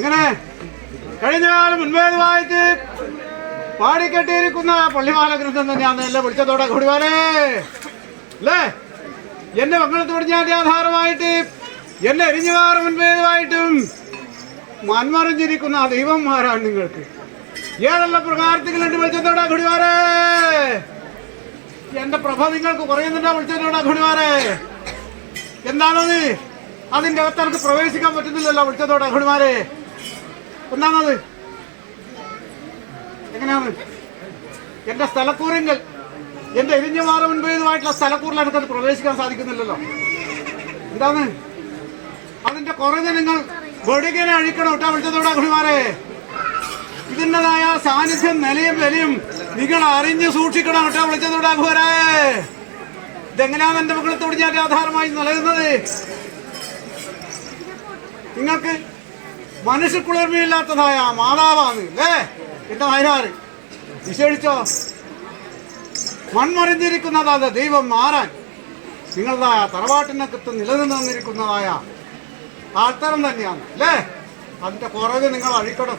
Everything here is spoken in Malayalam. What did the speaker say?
എങ്ങനെ? കഴിഞ്ഞ കാലം മുൻപേതുമായിട്ട് പാടിക്കെട്ടിയിരിക്കുന്ന പള്ളിമാല ഗ്രന്ഥം തന്നെയാണ് എല്ലാം വിളിച്ചതോടെ കൂടിവാലേ? അല്ലേ? എന്റെ മംഗളത്ത് പടിഞ്ഞാന്റെ ആധാരമായിട്ട് എന്നെ എരിഞ്ഞുകാർ മുൻവേദമായിട്ടും മന്മറിഞ്ഞിരിക്കുന്ന ദൈവന്മാരാണ് നിങ്ങൾക്ക്. ഏതെല്ലാം പ്രകാരത്തിലുണ്ട് വിളിച്ചതോടെ കൂടിവാരേ എന്റെ പ്രഭ നിങ്ങൾക്ക് കുറയുന്നുണ്ടോ വിളിച്ചതോടെ കൂടിവാരേ എന്താണത്? അതിന്റെ അകത്ത് എനിക്ക് പ്രവേശിക്കാൻ പറ്റുന്നില്ലല്ലോ വിളിച്ചതോടെ അഹുടിമാരെ എന്താണത് എങ്ങനെയാണ്? എന്റെ സ്ഥലക്കൂരെങ്കിൽ എന്റെ എരിഞ്ഞുമാറ മുൻപേതുമായിട്ടുള്ള സ്ഥലക്കൂറിൽ എനിക്കത് പ്രവേശിക്കാൻ സാധിക്കുന്നില്ലല്ലോ. എന്താണ്? അതിന്റെ കുറഞ്ഞ നിങ്ങൾ വെടികനെ അഴിക്കണം കേട്ടോ വിളിച്ചതോടെ അഹുടിമാരെ ഇതിന്റെതായ സാന്നിധ്യം നിലയും വിലയും നിങ്ങൾ അറിഞ്ഞ് സൂക്ഷിക്കണം കേട്ടോ വിളിച്ചതോടെ അഹുവരെ ഇതെങ്ങനെയാണ് എന്റെ മക്കളത്തോട് ഞാൻ ആധാരമായി നിലയുന്നത് നിങ്ങൾക്ക് മനുഷ്യക്കുളിർമയില്ലാത്തതായ മാതാവാണ് അല്ലേ? എന്റെ വയനാറ് വിശേഷിച്ചോ? മൺമറിഞ്ഞിരിക്കുന്നതായ ദൈവം മാറാൻ നിങ്ങളതായ തറവാട്ടിനകത്ത് നിലനിന്ന് വന്നിരിക്കുന്നതായ ആൾത്തരം തന്നെയാണ് അല്ലേ? അതിന്റെ കുറവ് നിങ്ങൾ അഴിക്കണം.